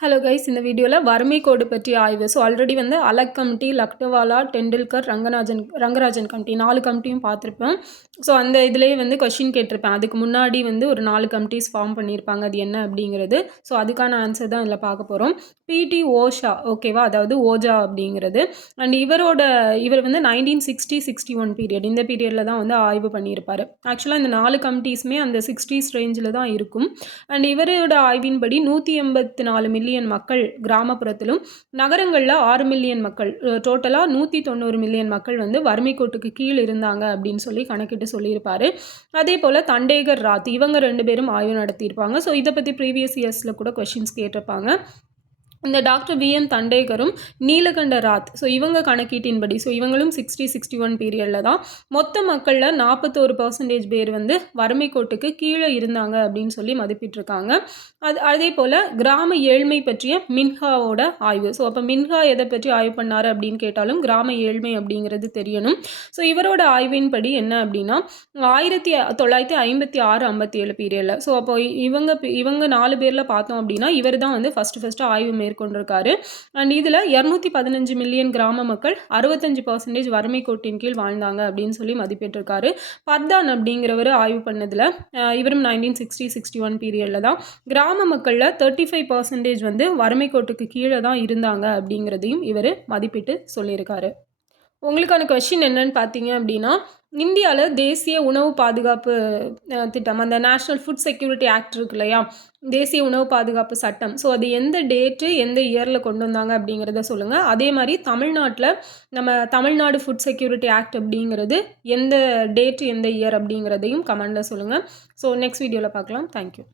Hello guys, இந்த வீடியோவில் வறுமை கோடு பற்றி ஆய்வு. ஆல்ரெடி வந்து அலக் கமிட்டி, லக்டவாலா, டெண்டுல்கர், ரங்கராஜன் கமிட்டி 4 கமிட்டியும் பார்த்துருப்பேன். அந்த இதுலேயே வந்து கொஷின் கேட்டிருப்பேன். அதுக்கு முன்னாடி வந்து ஒரு 4 கமிட்டிஸ் ஃபார்ம் பண்ணியிருப்பாங்க. அது என்ன அப்படிங்கிறது. அதுக்கான ஆன்சர் தான் இதில் பார்க்க போகிறோம். பிடி ஓஷா, ஓகேவா, அதாவது ஓஜா அப்படிங்கிறது. அண்ட் இவர் வந்து 1960-61 பீரியட், இந்த பீரியடில் தான் வந்து ஆய்வு பண்ணியிருப்பார். ஆக்சுவலாக இந்த 4 கமிட்டிஸுமே அந்த 60s ரேஞ்சில் தான் இருக்கும். அண்ட் இவரோட ஆய்வின்படி 184 மில்லியன் மக்கள் கிராமப்புறத்திலும், நகரங்களில் 6 மில்லியன் மக்கள், டோட்டலாக 190 மில்லியன் மக்கள் வந்து வறுமை கோட்டுக்கு கீழ் இருந்தாங்க அப்படின்னு சொல்லி கணக்கிட்டு சொல்லியிருப்பாரு. அதே போல் தண்டேகர் ராத், இவங்க 2 பேரும் ஆய்வு நடத்தியிருப்பாங்க. இதை பற்றி ப்ரீவியஸ் இயர்ஸில் கூட கொஷின்ஸ் கேட்டிருப்பாங்க. இந்த டாக்டர் விஎம் தண்டேகரும் நீலகண்ட ராத், இவங்க கணக்கீட்டின்படி, இவங்களும் 60-61 பீரியடில் தான் மொத்த மக்களில் 41% பேர் வந்து வறுமை கோட்டுக்கு கீழே இருந்தாங்க அப்படின்னு சொல்லி மதிப்பிட்டிருக்காங்க. அதே போல் கிராம ஏழ்மை பற்றிய மின்ஹாவோட ஆய்வு. அப்போ மின்ஹா எதை பற்றி ஆய்வு பண்ணார் அப்படின்னு கேட்டாலும் கிராம ஏழ்மை அப்படிங்கிறது தெரியணும். இவரோட ஆய்வின்படி என்ன அப்படின்னா 1956-57 பீரியடில், அப்போ இவங்க 4 பேரில் பார்த்தோம் அப்படின்னா இவர் தான் வந்து ஃபஸ்ட்டு ஆய்வு மேற்கொண்டிருக்காரு. அண்ட் இதில் 215 மில்லியன் கிராம மக்கள் 65% வறுமை கோட்டின் கீழ் வாழ்ந்தாங்க அப்படின்னு சொல்லி மதிப்பிட்டிருக்காரு. பர்தான் அப்படிங்கிறவர் ஆய்வு பண்ணதில் இவரும் 1960-61 பீரியடில் தான் கிராம மக்களில் 35% வந்து வறுமை கோட்டுக்கு கீழே தான் இருந்தாங்க அப்படிங்கிறதையும் இவர் மதிப்பிட்டு சொல்லியிருக்காரு. உங்களுக்கான கொஷின் என்னன்னு பார்த்தீங்க அப்படின்னா, இந்தியாவில் தேசிய உணவு பாதுகாப்பு திட்டம், அந்த நேஷ்னல் ஃபுட் செக்யூரிட்டி ஆக்ட் இருக்கு இல்லையா, தேசிய உணவு பாதுகாப்பு சட்டம். அது எந்த டேட்டு எந்த இயரில் கொண்டு வந்தாங்க அப்படிங்கிறத சொல்லுங்கள். அதே மாதிரி தமிழ்நாட்டில் நம்ம தமிழ்நாடு ஃபுட் செக்யூரிட்டி ஆக்ட் அப்படிங்கிறது எந்த டேட்டு எந்த இயர் அப்படிங்கிறதையும் கமெண்டில் சொல்லுங்கள். நெக்ஸ்ட் வீடியோவில் பார்க்கலாம். தேங்க்யூ.